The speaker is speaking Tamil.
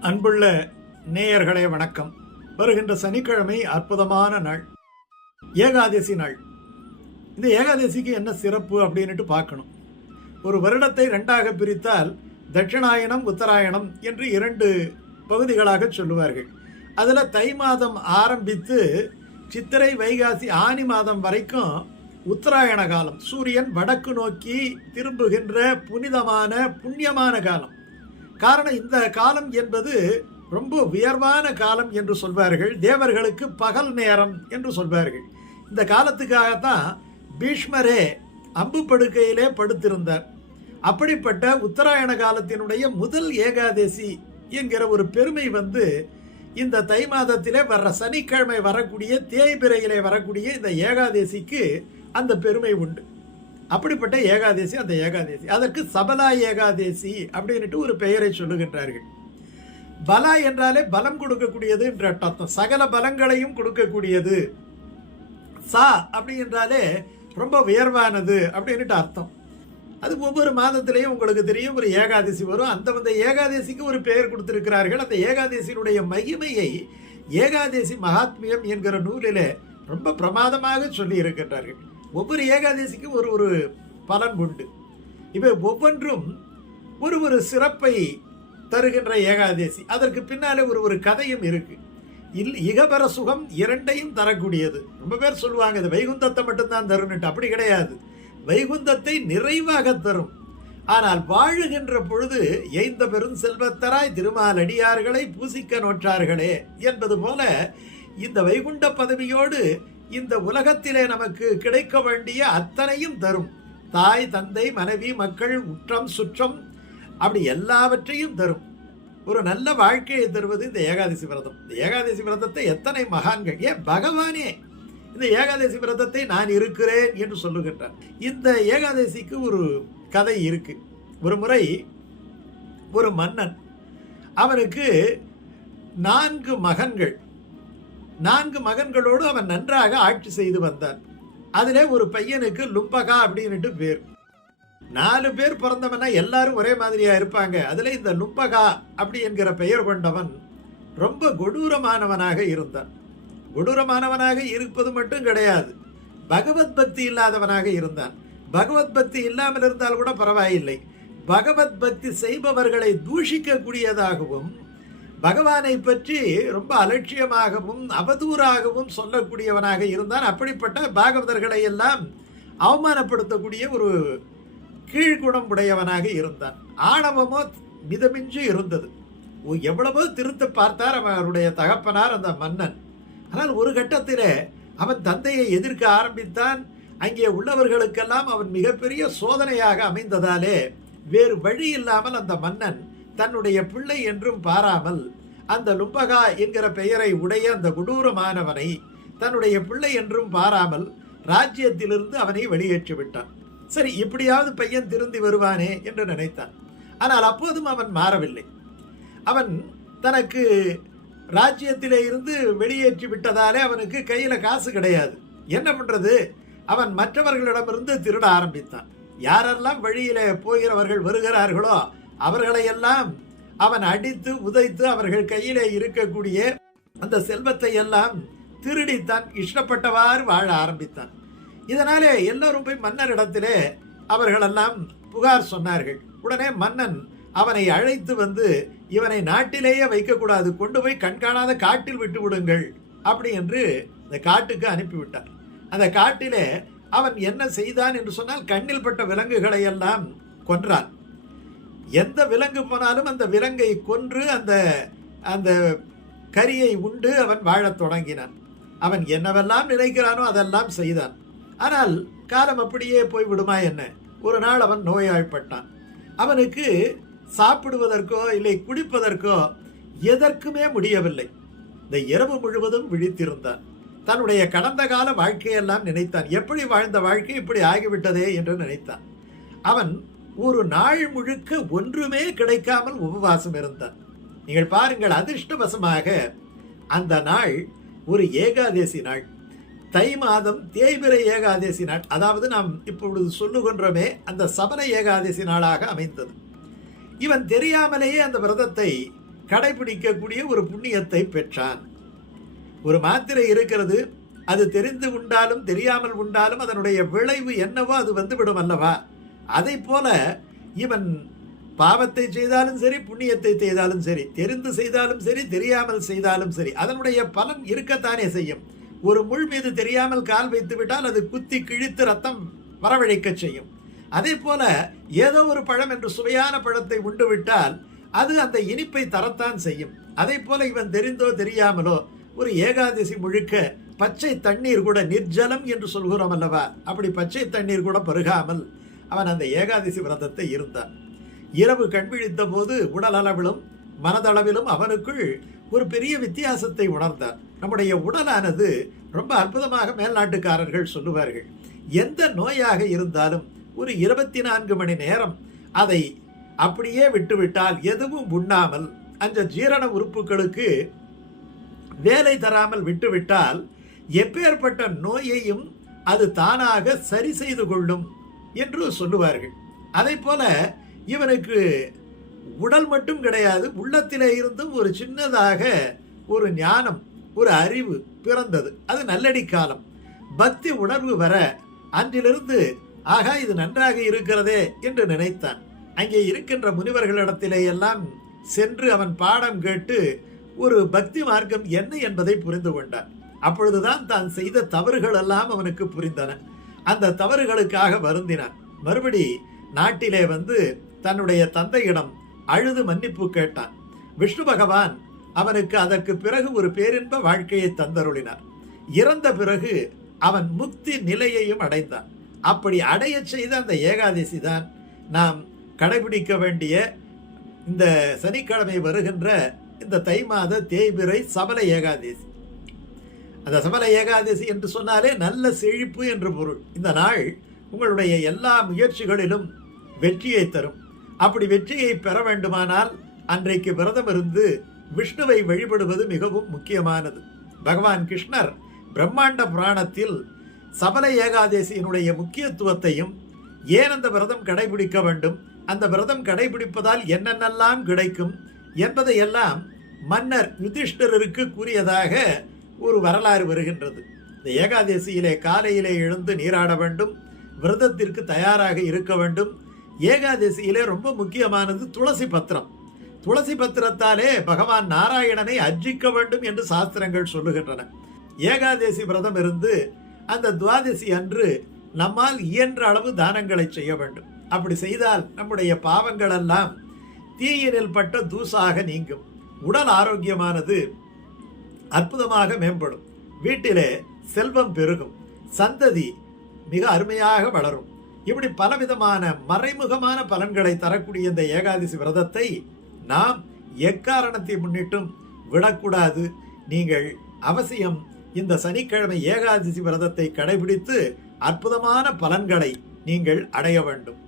அன்புள்ள நேயர்களே வணக்கம். வருகின்ற சனிக்கிழமை அற்புதமான நாள். ஏகாதசி நாள். இந்த ஏகாதசிக்கு என்ன சிறப்பு அப்படின்னுட்டு பார்க்கணும். ஒரு வருடத்தை ரெண்டாக பிரித்தால் தட்சிணாயனம் உத்தராயணம் என்று இரண்டு பகுதிகளாக சொல்லுவார்கள். அதில் தை மாதம் ஆரம்பித்து சித்திரை வைகாசி ஆனி மாதம் வரைக்கும் உத்தராயண காலம் சூரியன் வடக்கு நோக்கி திரும்புகின்ற புனிதமான புண்ணியமான காலம். காரணம் இந்த காலம் என்பது ரொம்ப உயர்வான காலம் என்று சொல்வார்கள். தேவர்களுக்கு பகல் நேரம் என்று சொல்வார்கள். இந்த காலத்துக்காகத்தான் பீஷ்மரே அம்பு படுக்கையிலே படுத்திருந்தார். அப்படிப்பட்ட உத்தராயண காலத்தினுடைய முதல் ஏகாதசி என்கிற ஒரு பெருமை வந்து இந்த தை மாதத்திலே வர்ற சனிக்கிழமை வரக்கூடிய தேய்பிரையிலே வரக்கூடிய இந்த ஏகாதசிக்கு அந்த பெருமை உண்டு. அப்படிப்பட்ட ஏகாதசி அந்த ஏகாதசி. அதற்கு சபலா ஏகாதசி அப்படின்ட்டு ஒரு பெயரை சொல்லுகின்றார்கள். பலா என்றாலே பலம் கொடுக்கக்கூடியது என்ற அர்த்தம். சகல பலங்களையும் கொடுக்கக்கூடியது. சா அப்படி என்றாலே ரொம்ப உயர்வானது அப்படின்ட்டு அர்த்தம். அது ஒவ்வொரு மாதத்திலையும் உங்களுக்கு தெரியும் ஒரு ஏகாதசி வரும். அந்த அந்த ஏகாதசிக்கு ஒரு பெயர் கொடுத்திருக்கிறார்கள். அந்த ஏகாதசியினுடைய மகிமையை ஏகாதசி மகாத்மியம் என்கிற நூலிலே ரொம்ப பிரமாதமாக சொல்லி இருக்கின்றார்கள் ஒவ்வொரு ஏகாதசிக்கும் ஒரு ஒரு பலன் உண்டு. இவை ஒவ்வொன்றும் ஒரு ஒரு சிறப்பை தருகின்ற ஏகாதசி. அதற்கு பின்னாலே ஒரு ஒரு கதையும் இருக்கு. இல் இகபர சுகம் இரண்டையும் தரக்கூடியது. ரொம்ப பேர் சொல்லுவாங்க இது வைகுந்தத்தை மட்டும்தான் தரும்னுட்டு. அப்படி கிடையாது. வைகுந்தத்தை நிறைவாக தரும். ஆனால் வாழுகின்ற பொழுது எய்ந்த பெரும் செல்வத்தராய் திருமாலடியார்களை பூசிக்க நோற்றார்களே என்பது போல இந்த வைகுண்ட பதவியோடு இந்த உலகத்திலே நமக்கு கிடைக்க வேண்டிய அத்தனையும் தரும். தாய் தந்தை மனைவி மக்கள் உற்றம் சுற்றம் அப்படி எல்லாவற்றையும் தரும். ஒரு நல்ல வாழ்க்கையை தருவது இந்த ஏகாதசி விரதம். இந்த ஏகாதசி விரதத்தை எத்தனை மகான்கள்? ஏன் பகவானே இந்த ஏகாதசி விரதத்தை நான் இருக்கிறேன் என்று சொல்லுகின்றார். இந்த ஏகாதசிக்கு ஒரு கதை இருக்கு. ஒரு முறை ஒரு மன்னன் அவனுக்கு நான்கு மகன்கள். நான்கு மகன்களோடு அவன் நன்றாக ஆட்சி செய்து வந்தான். அதிலே ஒரு பையனுக்கு லும்பகா அப்படின்னுட்டு பேர். நாலு பேர் பிறந்தவனா எல்லாரும் ஒரே மாதிரியா இருப்பாங்க. அதுல இந்த லும்பகா அப்படி என்கிற பெயர் கொண்டவன் ரொம்ப கொடூரமானவனாக இருந்தான். கொடூரமானவனாக இருப்பது மட்டும் கிடையாது. பகவத் பக்தி இல்லாதவனாக இருந்தான். பகவத் பக்தி இல்லாமல் இருந்தால் கூட பரவாயில்லை. பகவத் பக்தி செய்பவர்களை தூஷிக்கக்கூடியதாகவும் பகவானை பற்றி ரொம்ப அலட்சியமாகவும் அவதூறாகவும் சொல்லக்கூடியவனாக இருந்தான். அப்படிப்பட்ட பாகவதர்களை எல்லாம் அவமானப்படுத்தக்கூடிய ஒரு கீழ்குணம் உடையவனாக இருந்தான். ஆணவமோ மிதமின்றி இருந்தது. ஓ- எவ்வளவோ திருத்த பார்த்தார் அவருடைய தகப்பனார் அந்த மன்னன். ஆனால் ஒரு கட்டத்தில் அவன் தந்தையை எதிர்க்க ஆரம்பித்தான். அங்கே உள்ளவர்களுக்கெல்லாம் அவன் மிகப்பெரிய சோதனையாக அமைந்ததாலே வேறு வழி இல்லாமல் அந்த மன்னன் தன்னுடைய பிள்ளை என்றும் பாராமல் அந்த லும்பகா என்கிற பெயரை உடைய அந்த கொடூரமானவனை தன்னுடைய பிள்ளை என்றும் பாராமல் ராஜ்யத்திலிருந்து அவனை வெளியேற்றி விட்டான். சரி இப்படியாவது பையன் திருந்தி வருவானே என்று நினைத்தான். ஆனால் அப்போதும் அவன் மாறவில்லை. அவன் தனக்கு ராஜ்யத்திலே இருந்து வெளியேற்றி விட்டதாலே அவனுக்கு கையில் காசு கிடையாது. என்ன பண்ணுறது அவன் மற்றவர்களிடமிருந்து திருட ஆரம்பித்தான். யாரெல்லாம் வழியிலே போகிறவர்கள் வருகிறார்களோ அவர்களையெல்லாம் அவன் அடித்து உதைத்து அவர்கள் கையிலே இருக்கக்கூடிய அந்த செல்வத்தை எல்லாம் திருடித்தான் இஷ்டப்பட்டவாறு வாழ ஆரம்பித்தான். இதனாலே எல்லோரும் போய் மன்னரிடத்திலே அவர்களெல்லாம் புகார் சொன்னார்கள். உடனே மன்னன் அவனை அழைத்து வந்து இவனை நாட்டிலேயே வைக்கக்கூடாது கொண்டு போய் கண்காணாத காட்டில் விட்டு விடுங்கள் அப்படி என்று இந்த காட்டுக்கு அனுப்பிவிட்டார். அந்த காட்டிலே அவன் என்ன செய்தான் என்று சொன்னால் கண்ணில் பட்ட விலங்குகளை எல்லாம் கொன்றான். எந்த விலங்கு போனாலும் அந்த விலங்கை கொன்று அந்த அந்த கரியை உண்டு அவன் வாழத் தொடங்கினான். அவன் என்னவெல்லாம் நினைக்கிறானோ அதெல்லாம் செய்தான். ஆனால் காலம் அப்படியே போய் விடுமா என்ன? ஒரு நாள் அவன் நோயாழ்பட்டான் அவனுக்கு சாப்பிடுவதற்கோ இல்லை குடிப்பதற்கோ எதற்குமே முடியவில்லை. இந்த இரவு முழுவதும் விழித்திருந்தான். தன்னுடைய கடந்த கால வாழ்க்கையெல்லாம் நினைத்தான். எப்படி வாழ்ந்த வாழ்க்கை இப்படி ஆகிவிட்டதே என்று நினைத்தான். அவன் ஒரு நாள் முழுக்க ஒன்றுமே கிடைக்காமல் உபவாசம் இருந்தான் நீங்கள் பாருங்கள் அதிர்ஷ்டவசமாக அந்த நாள் ஒரு ஏகாதசி நாள். தை மாதம் தேய்பிரை ஏகாதசி நாள். அதாவது நாம் இப்பொழுது சொல்லுகின்றோமே அந்த சபன ஏகாதசி நாளாக அமைந்தது. இவன் தெரியாமலேயே அந்த விரதத்தை கடைபிடிக்கக்கூடிய ஒரு புண்ணியத்தை பெற்றான். ஒரு மாத்திரை இருக்கிறது அது தெரிந்து உண்டாலும் தெரியாமல் உண்டாலும் அதனுடைய விளைவு என்னவோ அது வந்துவிடும் அல்லவா? அதை போல இவன் பாவத்தை செய்தாலும் சரி புண்ணியத்தை செய்தாலும் சரி தெரிந்து செய்தாலும் சரி தெரியாமல் செய்தாலும் சரி அதனுடைய பலன் இருக்கத்தானே செய்யும். ஒரு முள் மீது தெரியாமல் கால் வைத்து விட்டால் அது குத்தி கிழித்து ரத்தம் வரவழைக்கச் செய்யும். அதே போல ஏதோ ஒரு பழம் என்று சுவையான பழத்தை உண்டு விட்டால் அது அந்த இனிப்பை தரத்தான் செய்யும். அதே போல இவன் தெரிந்தோ தெரியாமலோ ஒரு ஏகாதசி முழுக்க பச்சை தண்ணீர் கூட நிர்ஜலம் என்று சொல்கிறோம் அல்லவா? அப்படி பச்சை தண்ணீர் கூட பருகாமல் அவன் அந்த ஏகாதசி விரதத்தை இருந்தான். இரவு கண்விழித்த போது உடல் அளவிலும் மனதளவிலும் அவனுக்குள் ஒரு பெரிய வித்தியாசத்தை உணர்ந்தான். நம்முடைய உடலானது ரொம்ப அற்புதமாக மேல்நாட்டுக்காரர்கள் சொல்லுவார்கள் எந்த நோயாக இருந்தாலும் ஒரு இருபத்தி நான்கு மணி நேரம் அதை அப்படியே விட்டுவிட்டால் எதுவும் உண்ணாமல் அந்த ஜீரண உறுப்புகளுக்கு வேலை தராமல் விட்டுவிட்டால் எப்பேற்பட்ட நோயையும் அது தானாக சரி செய்து கொள்ளும் என்று சொல்லுவார்கள். அதை போல இவனுக்கு உடல் மட்டும் கிடையாது உள்ளத்திலே இருந்தும் ஒரு சின்னதாக ஒரு ஞானம் ஒரு அறிவு பிறந்தது. அது நல்லடி காலம். பக்தி உணர்வு வர அன்றிலிருந்து ஆகா இது நன்றாக இருக்கிறதே என்று நினைத்தான். அங்கே இருக்கின்ற முனிவர்களிடத்திலே எல்லாம் சென்று அவன் பாடம் கேட்டு ஒரு பக்தி மார்க்கம் என்ன என்பதை புரிந்து கொண்டான். அப்பொழுதுதான் தான் செய்த தவறுகள் எல்லாம் அவனுக்கு புரிந்தன. அந்த தவறுகளுக்காக வருந்தினான் மறுபடி நாட்டிலே வந்து தன்னுடைய தந்தையிடம் அழுது மன்னிப்பு கேட்டான். விஷ்ணு பகவான் அவனுக்கு அதற்கு பிறகு ஒரு பேரின்ப வாழ்க்கையை தந்தருளினார். இறந்த பிறகு அவன் முக்தி நிலையையும் அடைந்தான். அப்படி அடையச் செய்த அந்த ஏகாதசி தான் நாம் கடைபிடிக்க வேண்டிய இந்த சனிக்கிழமை வருகின்ற இந்த தை மாத தேய்பிரை சபல ஏகாதசி. அந்த சபல ஏகாதசி என்று சொன்னாலே நல்ல செழிப்பு என்று பொருள். இந்த நாள் உங்களுடைய எல்லா முயற்சிகளிலும் வெற்றியை தரும். அப்படி வெற்றியை பெற வேண்டுமானால் அன்றைக்கு விரதம் இருந்து விஷ்ணுவை வழிபடுவது மிகவும் முக்கியமானது. பகவான் கிருஷ்ணர் பிரம்மாண்ட புராணத்தில் சபல ஏகாதசியினுடைய முக்கியத்துவத்தையும் ஏன் அந்த விரதம் கடைபிடிக்க வேண்டும் அந்த விரதம் கடைபிடிப்பதால் என்னென்னலாம் கிடைக்கும் என்பதையெல்லாம் மன்னர் யுதிஷ்டருக்கு கூறியதாக ஒரு வரலாறு வருகின்றது. இந்த ஏகாதசியிலே காலையிலே எழுந்து நீராட வேண்டும் விரதத்திற்கு தயாராக இருக்க வேண்டும். ஏகாதசியிலே ரொம்ப முக்கியமானது துளசி பத்திரம். துளசி பத்திரத்தாலே பகவான் நாராயணனை அர்ஜிக்க வேண்டும் என்று சாஸ்திரங்கள் சொல்லுகின்றன. ஏகாதசி விரதம் இருந்து அந்த துவாதசி அன்று நம்மால் இயன்ற அளவு தானங்களை செய்ய வேண்டும். அப்படி செய்தால் நம்முடைய பாவங்களெல்லாம் தீயினில் பட்ட தூசாக நீங்கும். உடல் ஆரோக்கியமானது அற்புதமாக மேம்படும். வீட்டிலே செல்வம் பெருகும். சந்ததி மிக அருமையாக வளரும். இப்படி பலவிதமான மறைமுகமான பலன்களை தரக்கூடிய இந்த ஏகாதசி விரதத்தை நாம் எக்காரணத்தை முன்னிட்டும் விடக்கூடாது. நீங்கள் அவசியம் இந்த சனிக்கிழமை ஏகாதசி விரதத்தை கடைபிடித்து அற்புதமான பலன்களை நீங்கள் அடைய வேண்டும்.